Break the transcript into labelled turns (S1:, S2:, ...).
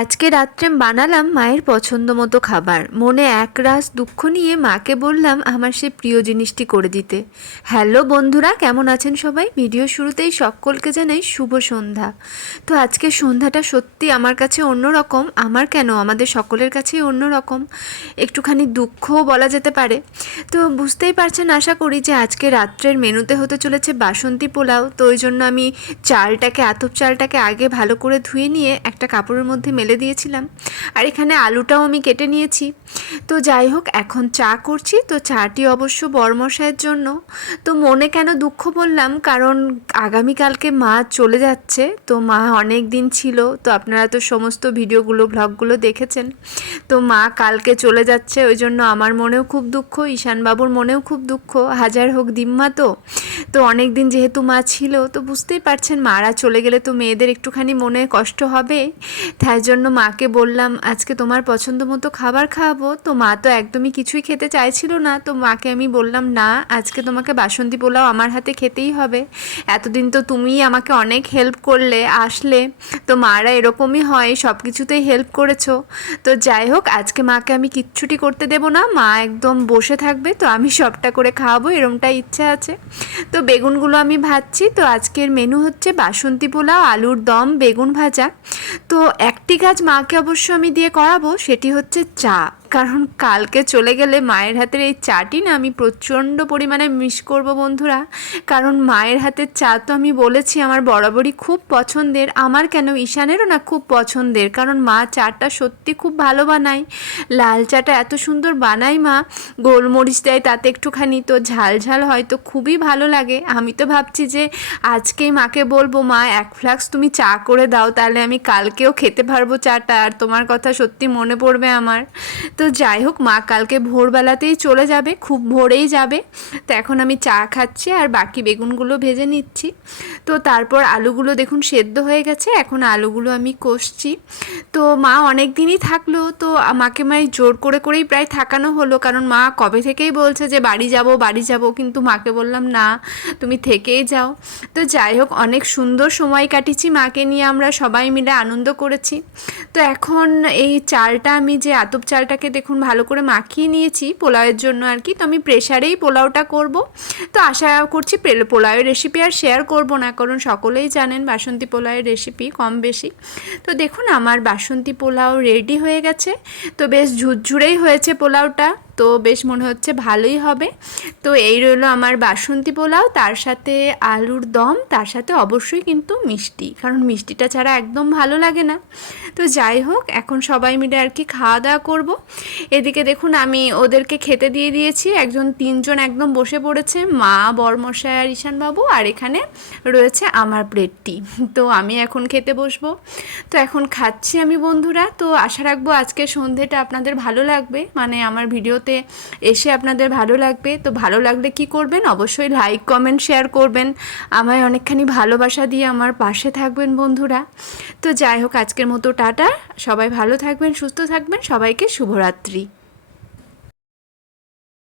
S1: আজকে রাত্রে বানালাম মায়ের পছন্দ মতো খাবার। মনে এক রাস দুঃখ নিয়ে মাকে বললাম আমার সে প্রিয় জিনিসটি করে দিতে। হ্যালো বন্ধুরা, কেমন আছেন সবাই? ভিডিও শুরুতেই সকলকে জানাই শুভ সন্ধ্যা। তো আজকে সন্ধ্যাটা সত্যি আমার কাছে অন্যরকম, আমার কেন? আমাদের সকলের কাছেই অন্যরকম। একটুখানি দুঃখও বলা যেতে পারে। তো বুঝতেই পারছেন, আশা করি যে আজকে রাত্রের মেনুতে হতে চলেছে বাসন্তী পোলাও। তো ওই জন্য আমি চালটাকে, আতপ চালটাকে আগে ভালো করে ধুয়ে নিয়ে একটা কাপড়ের মধ্যে মেলে দিয়েছিলাম। আর এখানে আলুটাও আমি কেটে নিয়েছি। তো যাই হোক, এখন চা করছি। তো চাটি অবশ্য বরমশাইয়ের জন্য। তো মনে কেন দুঃখ বললাম, কারণ আগামীকালকে মা চলে যাচ্ছে। তো মা অনেক দিন ছিল, তো আপনারা তো সমস্ত ভিডিওগুলো, ব্লগগুলো দেখেছেন। তো মা কালকে চলে যাচ্ছে, ওই জন্য আমার মনেও খুব দুঃখ। ঈশানবাবুর মনেও খুব দুঃখ, হাজার হোক দিম্মা তো। তো অনেক দিন যেহেতু মা ছিল, তো বুঝতেই পারছেন মারা চলে গেলে তো মেয়েদের একটুখানি মনে কষ্ট হবে। তাই জন্য মাকে বললাম, আজকে তোমার পছন্দ মতো খাবার খাওয়াবো তো মা তো একদমই কিছুই খেতে চাইছিল না। তো মাকে আমি বললাম, না, আজকে তোমাকে বাসন্তী পোলাও আমার হাতে খেতেই হবে। এতদিন তো তুমিই আমাকে অনেক হেল্প করলে, আসলে। তো মারা এরকমই হয় সব কিছুতেই হেল্প করেছ। তো যাই হোক, আজকে মাকে আমি কিচ্ছুটি করতে দেবো না। মা একদম বসে থাকবে, তো আমি সবটা করে খাওয়াবো এরমটা ইচ্ছা আছে। তো বেগুনগুলো আমি ভাজছি, তো আজকের মেনু হচ্ছে বাসন্তী পোলাও, আলুর দম, বেগুন ভাজা। তো একটি গাছ মাকে অবশ্য আমি দিয়ে করাবো, সেটি হচ্ছে চা। কারণ কালকে চলে গেলে মায়ের হাতের এই চাটি না আমি প্রচণ্ড পরিমাণে মিস করব বন্ধুরা। কারণ মায়ের হাতের চা তো আমি বলেছি, আমার বরাবরই খুব পছন্দের। আমার কেন ঈশানেরও না খুব পছন্দের? কারণ মা চাটা সত্যি খুব ভালো বানায়। লাল চাটা এত সুন্দর বানায় মা। গোলমরিচ দেয় তাতে একটুখানি, তো ঝাল ঝাল হয়তো খুবই ভালো লাগে। আমি তো ভাবছি যে আজকেই মাকে বলব, মা, এক ফ্লাক্স তুমি চা করে দাও, তাহলে আমি কালকেও খেতে পারব চাটা। আর তোমার কথা সত্যি মনে পড়বে আমার। তো যাই হোক, মা কালকে ভোরবেলাতেই চলে যাবে, খুব ভোরেই যাবে। তো এখন আমি চা খাচ্ছি আর বাকি বেগুনগুলো ভেজে নিচ্ছি। তো তারপর আলুগুলো দেখুন সেদ্ধ হয়ে গেছে, এখন আলুগুলো আমি কষছি। তো মা অনেক দিনই থাকল, তো মাকে মাই জোর করে করেই প্রায় থাকানো হলো, কারণ মা কবে থেকেই বলছে যে বাড়ি যাব বাড়ি যাব, কিন্তু মাকে বললাম, না, তুমি থেকেই যাও। তো যাই হোক, অনেক সুন্দর সময় কাটিয়েছি মাকে নিয়ে, আমরা সবাই মিলে আনন্দ করেছি। তো এখন এই চালটা আমি যে আতপ চালটাকে দেখুন, ভালো করে মাখিয়ে নিয়েছি পোলাওয়ের জন্য আর কি। তো আমি প্রেশারেই পোলাওটা করব। তো আশা করছি পোলাওয়ের রেসিপি আর শেয়ার করব না, কারণ সকলেই জানেন বাসন্তী পোলাওয়ের রেসিপি কম বেশি। তো দেখুন, আমার বাসন্তী পোলাও রেডি হয়ে গেছে। তো বেশ ঝুরঝুরেই হয়েছে পোলাওটা। তো বেশ মনে হচ্ছে ভালোই হবে। তো এই রইল আমার বাসন্তী পোলাও, তার সাথে আলুর দম, তার সাথে অবশ্যই কিন্তু মিষ্টি, কারণ মিষ্টিটা ছাড়া একদম ভালো লাগে না। তো যাই হোক, এখন সবাই মিলে আর কি খাওয়া দাওয়া করব। এদিকে দেখুন, আমি ওদেরকে খেতে দিয়ে দিয়েছি, একজন তিনজন একদম বসে পড়েছে, মা, বরমশাই আর ঈশানবাবু, আর এখানে রয়েছে আমার প্লেটটি। তো আমি এখন খেতে বসবো। তো এখন খাচ্ছি আমি বন্ধুরা। তো আশা রাখব আজকে সন্ধেটা আপনাদের ভালো লাগবে। মানে আমার ভিডিওতে এসে আপনাদের ভালো লাগবে। তো ভালো লাগলে কি করবেন? অবশ্যই লাইক কমেন্ট শেয়ার করবেন। আমায় অনেকখানি ভালোবাসা দিয়ে আমার পাশে থাকবেন বন্ধুরা। তো যাই হোক, আজকের মতো টাটা। সবাই ভালো থাকবেন, সুস্থ থাকবেন। সবাইকে শুভরাত্রি।